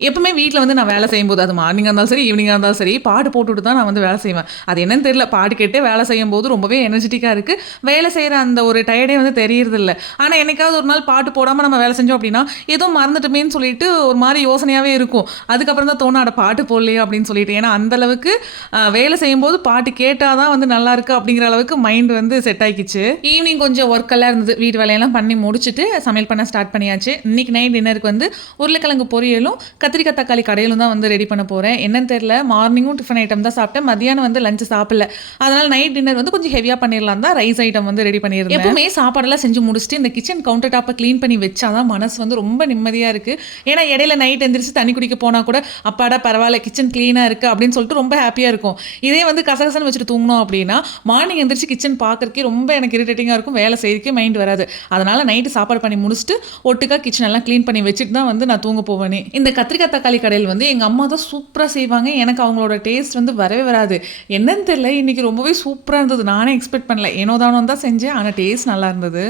எப்பவுமே வீட்ல வந்து நான் வேலை செய்யும்போது, அது மார்னிங்கா இருந்தாலும் சரி, ஈவினிங்கா இருந்தாலும் சரி, பாட்டு போட்டுட்டு தான் நான் வந்து வேலை செய்வேன். அது என்னன்னு தெரியல. பாட்டு கேட்டே வேலை செய்யும்போது ரொம்பவே எனர்ஜெட்டிக்கா இருக்கு. வேலை செய்ற அந்த ஒரு டயர்டே வந்து தெரியறதில்ல. ஆனா, என்னைக்காவது ஒரு நாள் பாட்டு போடாம நம்ம வேலை செஞ்சோம் அப்டின்னா, ஏதோ மறந்துட்டோமேன்னு சொல்லிட்டு ஒரு மாரி யோசனையாவே இருக்கும். அதுக்கப்புறம் தான் தோணும், அட பாட்டு போடலையே அப்டின்னு சொல்லிட்டு. ஏன்னா, அந்த அளவுக்கு வேலை செய்யும்போது பாட்டு கேட்டா தான் வந்து நல்லாருக்கு அப்டிங்கிற அளவுக்கு மைண்ட் வந்து செட் ஆயிக்கிச்சு. ஈவினிங் கொஞ்சம் ஒர்க் எல்லாம் இருந்தது. வீட்டு வேலையெல்லாம் பண்ணி முடிச்சுட்டு, சமையல் பண்ண ஸ்டார்ட் பண்ணியாச்சு. இன்னைக்கு நைட் டின்னருக்கு வந்து உருளைக்கிழங்கு பொரியலும், கத்திரிக்காய், தக்காளி கடையிலும் தான் வந்து ரெடி பண்ண போறேன். என்னன்னு தெரியல. மார்னிங்கும் டிஃபன் ஐட்டம் தான் சாப்பிட்டேன். மதியானம் வந்து லஞ்ச் சாப்பிடல. அதனால நைட் டின்னர் வந்து கொஞ்சம் ஹெவியா பண்ணிரலாம் தான் ரைஸ் ஐட்டம் வந்து ரெடி பண்ணியிருந்தேன். எப்பவுமே சாப்பாடெல்லாம் செஞ்சு முடிச்சுட்டு இந்த கிச்சன் கவுண்டர் டாப்ப கிளீன் பண்ணி வச்சா தான் மனசு வந்து ரொம்ப நிம்மதியா இருக்கு. ஏன்னா இடையில நைட் எந்திரிச்சு தண்ணி குடிக்க போனா கூட, அப்பாடா பரவால்ல கிச்சன் கிளீனா இருக்கு அப்படின்னு சொல்லிட்டு ரொம்ப ஹேப்பியா இருக்கும். இதே வந்து கசகசன்னு வச்சுட்டு தூங்குனோம் அப்படின்னா, மார்னிங் எந்திரிச்சு கிச்சன் பார்க்கறதுக்கே ரொம்ப எனக்கு இரிட்டேட்டிங்கா இருக்கும். வேலை செய்யறதுக்கே மைண்ட் வராது. அதனால நைட்டு சாப்பாடு பண்ணி முடிச்சுட்டு, ஒட்டுக்கா கிச்சன் எல்லாம் கிளீன் பண்ணி வச்சுட்டு தான் வந்து நான் தூங்க போவேனே. இந்த கத்திரிக்காய், தக்காளி கடையில் வந்து எங்க அம்மா தான் சூப்பரா செய்வாங்க. எனக்கு அவங்களோட டேஸ்ட் வந்து வரவே வராது. என்னன்னு தெரியல, இன்னைக்கு ரொம்பவே சூப்பரா இருந்தது. நானே எக்ஸ்பெக்ட் பண்ணல. ஏனோ தானோன்னு தான் செஞ்சேன். ஆனா டேஸ்ட் நல்லா இருந்தது.